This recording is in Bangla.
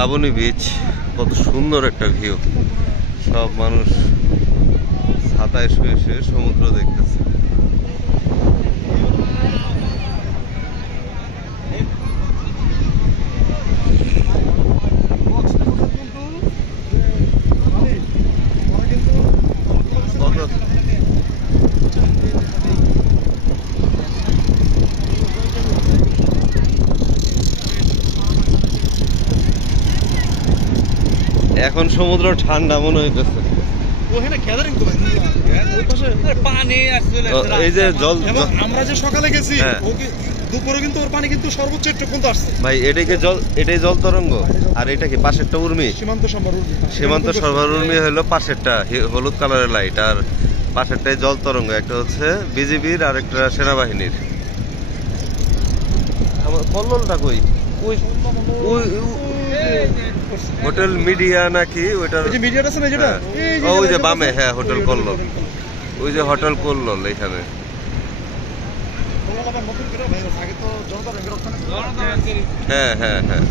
লাবণী বিচ, কত সুন্দর একটা ভিউ। সব মানুষ ছাতায় শুয়ে শুয়ে সমুদ্র দেখতেছে। এখন সমুদ্র ঠান্ডা মনে হইতেছে। এই যে জল, আমরা যে সকালে গেছি দুপুরে কিন্তু ওর পানি কিন্তু সর্বোচ্চ একটু পর্যন্ত আসছে ভাই। এটাকে জল, এটাই জল তরঙ্গ। আর এটা কি পাশেরটা উর্মি? সীমান্ত সরবরাহ উর্মি হলো পাশেরটা হলুদ কালারের লাইট, আর পাশেরটাই জল তরঙ্গ। একটা হচ্ছে বিজিবির আর একটা সেনাবাহিনীর। আমার কল্লোলটা কই? হোটেল মিডিয়া নাকি ওইটার? ওই যে বামে, হ্যাঁ হোটেল কল্লোল। ওই যে হোটেল কল্লোল এখানে। হ্যাঁ হ্যাঁ হ্যাঁ।